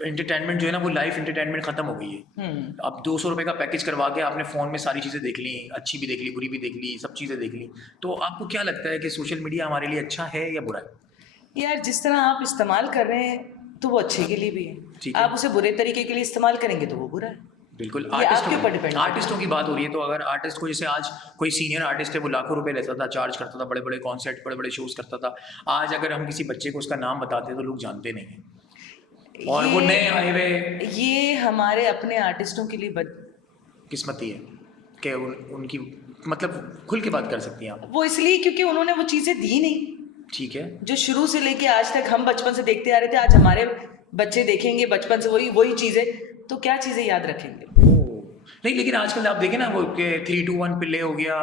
एंटरटेनमेंट जो है ना, वो लाइफ एंटरटेनमेंट खत्म हो गई है। अब 200 रुपये का पैकेज करवा के आपने फ़ोन में सारी चीज़ें देख ली, अच्छी भी देख ली, बुरी भी देख ली, सब चीज़ें देख ली। तो आपको क्या लगता है कि सोशल मीडिया हमारे लिए अच्छा है या बुरा है? यार जिस तरह आप इस्तेमाल कर रहे हैं तो वो अच्छे के लिए भी ठीक है, है। आप उसे बुरे तरीके के लिए इस्तेमाल करेंगे तो वो बुरा है। बिल्कुल। ये आपके ऊपर डिपेंड करता है। आर्टिस्टों की बात हो रही है, तो अगर आर्टिस्ट को, जैसे आज कोई सीनियर आर्टिस्ट है, वो लाखों रुपए लेता था, चार्ज करता था, बड़े बड़े कॉन्सर्ट, बड़े बड़े शोज करता था। आज अगर हम किसी बच्चे को उसका नाम बताते हैं तो लोग जानते नहीं हैं, और वो नए आए हुए। ये हमारे अपने आर्टिस्टों के लिए किस्मती है कि उनकी, मतलब खुल के बात कर सकती हैं आप। वो इसलिए क्योंकि उन्होंने वो चीज़ें दी नहीं ठीक है। जो शुरू से लेके आज तक हम बचपन से देखते आ रहे थे। आज हमारे बच्चे देखेंगे बचपन से वही चीज़ें, तो क्या चीज़ें याद रखेंगे? नहीं, लेकिन आजकल आप देखें ना, वो 3-2-1 प्ले हो गया,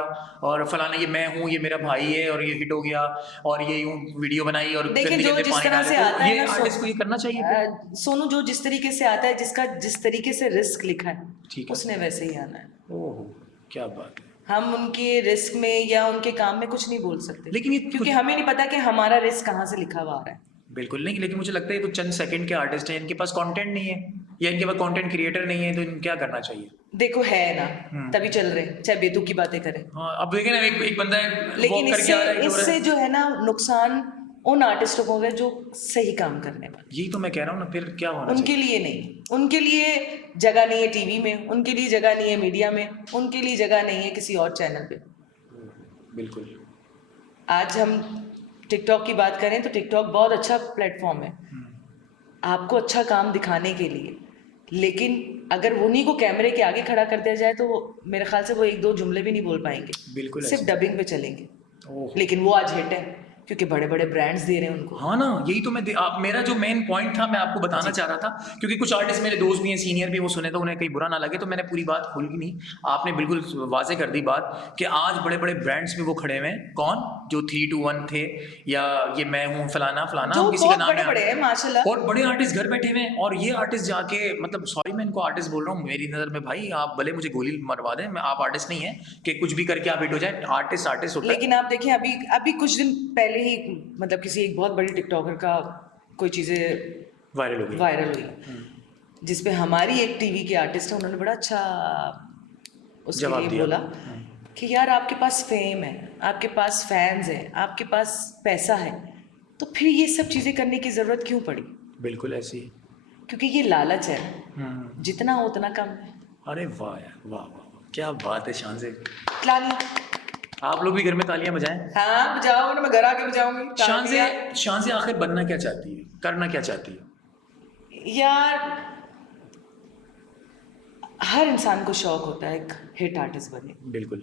और फलाना ये मैं हूँ, ये मेरा भाई है, और ये हिट हो गया, और ये यूं वीडियो बनाई, और देखिए गंदे जो गंदे जिस पानी तरह डाले, से तो आता है ये ना आर्टिस्ट को ये करना चाहिए। सोनू जो जिस तरीके से आता है, जिसका जिस तरीके से रिस्क लिखा है, ठीक है। उसने वैसे ही आना है। ओह, क्या बात है। हम उनके रिस्क में या उनके काम में कुछ नहीं बोल सकते, लेकिन ये क्योंकि हमें नहीं पता कि हमारा रिस्क कहाँ से लिखा हुआ आ रहा है। बिल्कुल नहीं, लेकिन मुझे लगता है ये तो चंद सेकंड के आर्टिस्ट हैं, इनके पास कंटेंट नहीं है, या इनके पास कंटेंट क्रिएटर नहीं है, तो इनको क्या करना चाहिए? देखो है ना, तभी चल रहे, चाहे बेतुकी की बातें करें। हाँ, अब देखें ना, एक बंदा है, लेकिन walk करके आ रहा है, इससे जो है ना नुकसान उन आर्टिस्टों को है जो सही काम करने वाले। यही तो मैं कह रहा हूँ ना, फिर क्या होना उनके लिए नहीं, उनके लिए जगह नहीं है टीवी में, उनके लिए जगह नहीं है मीडिया में, उनके लिए जगह नहीं है किसी और चैनल पे। बिल्कुल। आज हम टिकटॉक की बात करें तो टिकटॉक बहुत अच्छा प्लेटफॉर्म है आपको अच्छा काम दिखाने के लिए, लेकिन अगर उन्हीं को कैमरे के आगे खड़ा कर दिया जाए तो मेरे ख्याल से वो 1-2 जुमले भी नहीं बोल पाएंगे, बिल्कुल सिर्फ डबिंग पे चलेंगे। लेकिन वो आज हिट है क्योंकि बड़े बड़े ब्रांड्स दे रहे हैं उनको। हाँ ना, यही तो मेरा जो मेन पॉइंट था, मैं आपको बताना चाह रहा था, क्योंकि कुछ आर्टिस्ट मेरे दोस्त भी हैं, सीनियर भी, वो सुने तो उन्हें कहीं बुरा ना लगे, तो मैंने पूरी बात खोली नहीं। आपने बिल्कुल वाजे कर दी बात कि आज बड़े बड़े ब्रांड्स में वो खड़े हुए हैं, कौन जो 3-2-1 थे, या ये मैं हूँ फलाना फलाना, जो किसी का नाम बड़े बड़े हैं माशाल्लाह, और बड़े आर्टिस्ट घर बैठे हुए हैं, और ये आर्टिस्ट जाके, मतलब सॉरी मैं इनको आर्टिस्ट बोल रहा हूँ, मेरी नज़र में भाई आप भले मुझे गोली मरवा दें, मैं आप आर्टिस्ट नहीं है कि कुछ भी करके आप हिट हो जाए। आर्टिस्ट होता है। लेकिन आप देखें अभी कुछ दिन पहले ही मतलब किसी एक बहुत बड़ी टिकटॉकर का कोई चीज़ें वायरल हुई जिसपे हमारी एक टीवी के आर्टिस्ट है, उन्होंने बड़ा अच्छा उसके लिए बोला कि यार आपके पास फेम है, आपके पास फैंस हैं, आपके पास पैसा है, तो फिर ये सब चीज़ें करने की ज़रूरत क्यों पड़ी? बिल्कुल ऐसी है, क्योंकि ये लालच है, जितना हो उतना कम है। अरे वाह यार, वाह वाह, क्या बात है शान से। ताली आप लोग भी घर में तालियां बजाएं। हाँ बजाओ ना, मैं घर आके बजाऊंगी। शान से आखिर बनना क्या चाहती है, करना क्या चाहती है? यार हर इंसान को शौक होता है एक हिट आर्टिस्ट बने, बिल्कुल,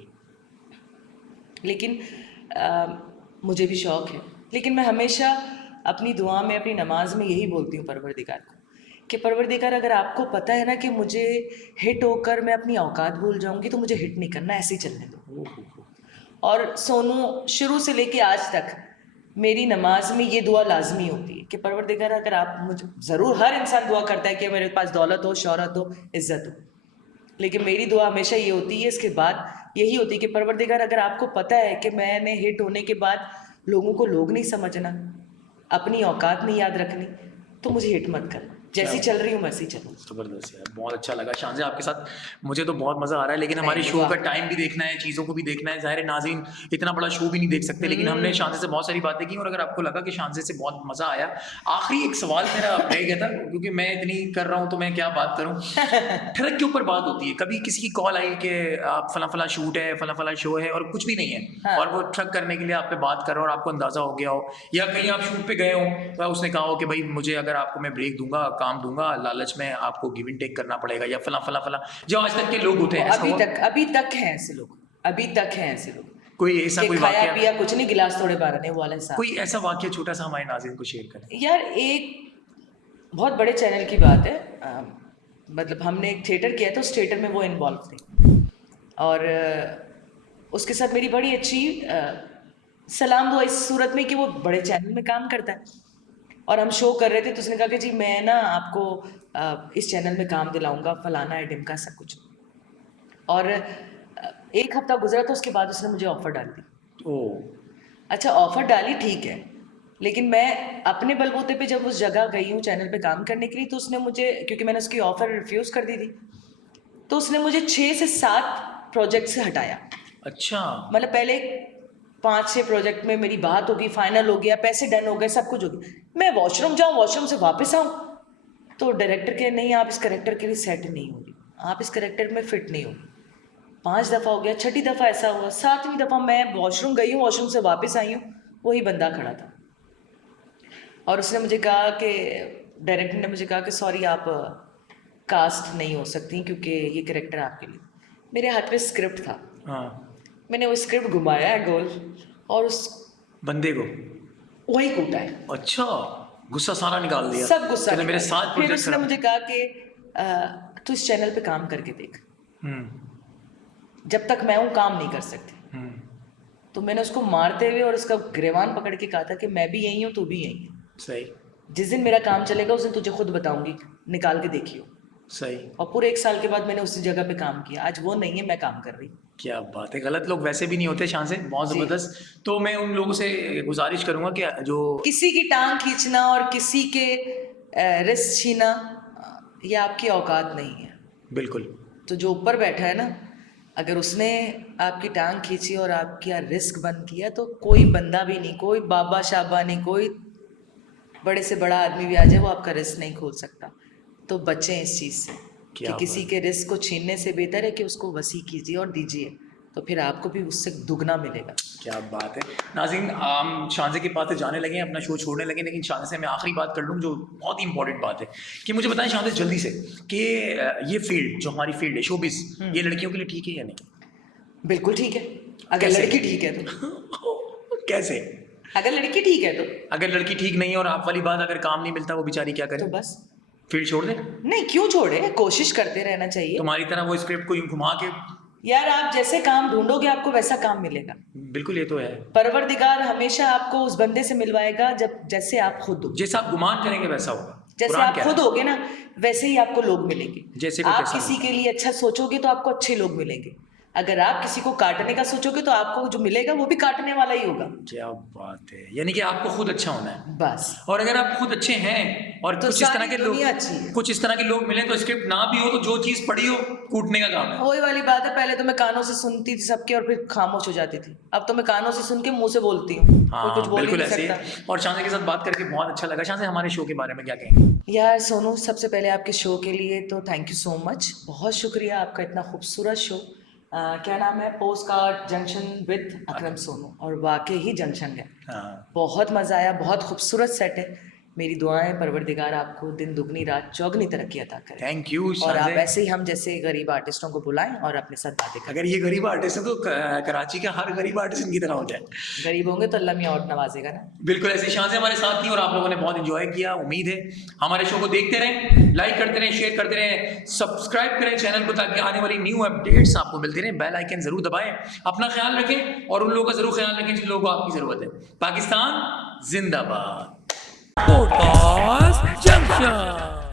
लेकिन मुझे भी शौक है, लेकिन मैं हमेशा अपनी दुआ में, अपनी नमाज में यही बोलती हूँ परवरदिगार को कि परवरदिगार अगर आपको पता है ना कि मुझे हिट होकर मैं अपनी औकात भूल जाऊंगी तो मुझे हिट नहीं करना, ऐसे ही चलने दो। और सोनू शुरू से लेके आज तक मेरी नमाज में ये दुआ लाजमी होती है कि परवरदिगार अगर आप मुझे, ज़रूर हर इंसान दुआ करता है कि मेरे पास दौलत हो, शोहरत हो, इज़्ज़त हो, लेकिन मेरी दुआ हमेशा ये होती है इसके बाद, यही होती है कि परवरदिगार, अगर आपको पता है कि मैंने हिट होने के बाद लोगों को लोग नहीं समझना, अपनी औकात नहीं याद रखनी, तो मुझे हिट मत करना, जैसी चल रही हूँ वैसी चलूँ। जबरदस्त यार, बहुत अच्छा लगा शानज़े आपके साथ, मुझे तो बहुत मज़ा आ रहा है। लेकिन हमारे शो का टाइम भी देखना है, चीज़ों को भी देखना है। ज़ाहिर है नाज़रीन इतना बड़ा शो भी नहीं देख सकते, लेकिन हमने शानज़े से बहुत सारी बातें की। और अगर आपको लगा कि शानज़े से बहुत मज़ा आया, आखिरी एक सवाल मेरा रह गया था, क्योंकि मैं इतनी कर रहा हूँ तो मैं क्या बात करूँ। ट्रक के ऊपर बात होती है, कभी किसी की कॉल आई कि आप फला फला शूट है, फला फला शो है और कुछ भी नहीं है, हाँ। और वो ट्रक करने के लिए आप पे बात कर रहा हो और आपको अंदाज़ा हो गया हो, या कहीं आप शूट पे गए हो तो उसने कहा हो कि भाई मुझे अगर आपको मैं ब्रेक दूंगा, काम दूंगा, लालच में आपको गिव एंड टेक करना पड़ेगा, या फला फला फला, जो आज तक के लोग होते हैं, ऐसा हुआ? अभी तक हैं ऐसे लोग, अभी तक हैं ऐसे लोग कोई ऐसा कि कोई खाया वाकया, पिया कुछ नहीं, गिलास थोड़े बारने वाला इंसान। कोई ऐसा वाकया छोटा सा हमारे नाज़रीन को शेयर करें। यार एक बहुत बड़े चैनल की बात है, मतलब हमने एक थिएटर किया था, उस थिएटर में वो इन्वॉल्व थे और उसके साथ मेरी बड़ी अच्छी सलाम दुआ इस सूरत में कि वो बड़े चैनल में काम करता है और हम शो कर रहे थे, तो उसने कहा कि जी मैं ना आपको इस चैनल में काम दिलाऊंगा, फलाना है ढिमका सब कुछ। और एक हफ्ता गुजरा तो उसके बाद उसने मुझे ऑफर डाल दी। ओह अच्छा, ऑफर डाली ठीक है, लेकिन मैं अपने बलबूते पे जब उस जगह गई हूँ चैनल पे काम करने के लिए, तो उसने मुझे, क्योंकि मैंने उसकी ऑफर रिफ्यूज़ कर दी थी, तो उसने मुझे 6 से 7 प्रोजेक्ट से हटाया। अच्छा, मतलब पहले 5-6 प्रोजेक्ट में मेरी बात होगी, फाइनल हो गया, पैसे डन हो गए, सब कुछ हो गया, मैं वॉशरूम जाऊँ, वॉशरूम से वापस आऊँ तो डायरेक्टर के नहीं, आप इस करेक्टर के लिए सेट नहीं होगी, आप इस करेक्टर में फिट नहीं होगी। 5 दफ़ा हो गया, 6ठी दफ़ा ऐसा हुआ, 7वीं दफ़ा मैं वॉशरूम गई हूँ, वॉशरूम से वापस आई हूँ, वही बंदा खड़ा था और उसने मुझे कहा कि, डायरेक्टर ने मुझे कहा कि सॉरी आप कास्ट नहीं हो सकती क्योंकि ये करेक्टर आपके लिए। मेरे हाथ में स्क्रिप्ट था, हाँ, मैंने वो स्क्रिप्ट घुमाया है गोल और उस बंदे को वही कूटा है, अच्छा, गुस्सा सारा निकाल दिया, सब गुस्सा कहते मेरे निकाला। साथ फिर प्रोजेक्ट उसने खराब। मुझे कहा कि तू इस चैनल पे काम करके देख, जब तक मैं हूँ काम नहीं कर सकती। तो मैंने उसको मारते हुए और उसका गिरेबान पकड़ के कहा था कि मैं भी यही हूँ, तू भी यही है, सही जिस दिन मेरा काम चलेगा उस दिन तुझे खुद बताऊंगी, निकाल के देखियो। सही, और पूरे 1 साल के बाद मैंने उसी जगह पे काम किया, आज वो नहीं है, मैं काम कर रही। क्या बात है, गलत लोग वैसे भी नहीं होते शान से, बहुत जी। ज़बरदस्त। तो मैं उन लोगों से गुजारिश करूंगा कि जो किसी की टांग खींचना और किसी के रिस्क छीना ये आपकी औकात नहीं है। बिल्कुल, तो जो ऊपर बैठा है ना, अगर उसने आपकी टांग खींची और आपका रिस्क बंद किया तो कोई बंदा भी नहीं, कोई बाबा शाबा नहीं, कोई बड़े से बड़ा आदमी भी आ जाए वो आपका रिस्क नहीं खोल सकता। तो बचें इस चीज़ से कि क्या किसी के रिस्क को छीनने से बेहतर है कि उसको वसी कीजिए और दीजिए, तो फिर आपको भी उससे दुगना मिलेगा। क्या बात है। नाज़रीन, हम शानज़े के पास से जाने लगे हैं, अपना शो छोड़ने लगे, लेकिन शानज़े से मैं आखिरी बात कर लूँ जो बहुत ही इंपॉर्टेंट बात है कि मुझे बताएं शानज़े जल्दी से कि ये फील्ड जो हमारी फील्ड है शोबिज़, ये लड़कियों के लिए ठीक है या नहीं? बिल्कुल ठीक है, अगर कैसे? लड़की ठीक है तो। कैसे? अगर लड़की ठीक है तो अगर लड़की ठीक नहीं है और आप वाली बात, अगर काम नहीं मिलता वो बेचारी क्या करे? तो बस, फील्ड छोड़ दे? नहीं क्यों छोड़े, कोशिश करते रहना चाहिए। तुम्हारी तरह वो स्क्रिप्ट को यूं घुमा के, यार आप जैसे काम ढूंढोगे आपको वैसा काम मिलेगा। बिल्कुल ये तो है, परवरदिगार हमेशा आपको उस बंदे से मिलवाएगा जब जैसे आप खुद हो, जैसा आप गुमान करेंगे वैसा होगा। जैसे कुरान आप क्या खुद है? होगे ना वैसे ही आपको लोग मिलेंगे। जैसे को आप कैसा किसी के लिए अच्छा सोचोगे तो आपको अच्छे लोग मिलेंगे, अगर आप किसी को काटने का सोचोगे तो आपको जो मिलेगा वो भी काटने वाला ही होगा। क्या बात है, यानी कि आपको खुद अच्छा होना है। बस, और अगर आप खुद अच्छे हैं और तो कुछ इस तरह सारी के लोग, दुनिया अच्छी है। कुछ इस तरह के लोग मिले तो स्क्रिप्ट ना भी हो तो जो चीज पढ़ी हो कूटने का काम है। वही वाली बात है, पहले तो मैं कानों से सुनती थी सबके और फिर खामोश हो जाती थी, अब तो मैं कानों से सुन के मुंह से बोलती हूँ, कोई कुछ बोल ही बिल्कुल नहीं ऐसे ही। सकता। और शानज़े के साथ बात करके बहुत अच्छा लगा। शानज़े, हमारे शो के बारे में क्या कहेंगे? यार सोनू, सबसे पहले आपके शो के लिए तो थैंक यू सो मच, बहुत शुक्रिया आपका, इतना खूबसूरत शो। क्या नाम है? पोस्ट कार्ड जंक्शन विद अकरम सोनू, और वाकई ही जंक्शन है, हाँ, बहुत मज़ा आया, बहुत खूबसूरत सेट है। मेरी दुआएं परवरदिगार आपको दिन दुगनी रात चौगनी तरक्की अता करे, थैंक यू और आप शानज़े। ऐसे ही हम जैसे गरीब आर्टिस्टों को बुलाएं और अपने साथ बातें करें। अगर ये गरीब आर्टिस्ट है तो कराची का हर गरीब आर्टिस्ट इनकी तरह हो जाए। गरीब होंगे तो अल्लाह मियां और नवाजेगा ना। बिल्कुल ऐसे शानज़े हमारे साथ थी और आप लोगों ने बहुत एंजॉय किया। उम्मीद है हमारे शो को देखते रहें, लाइक करते रहें, शेयर करते रहें, सब्सक्राइब करें चैनल को ताकि आने वाली न्यू अपडेट्स आपको मिलती रहें। बेल आइकन जरूर दबाएं, अपना ख्याल रखें और उन लोगों का जरूर ख्याल रखें जिन लोगों को आपकी जरूरत है। पाकिस्तान जिंदाबाद। Podcast junction.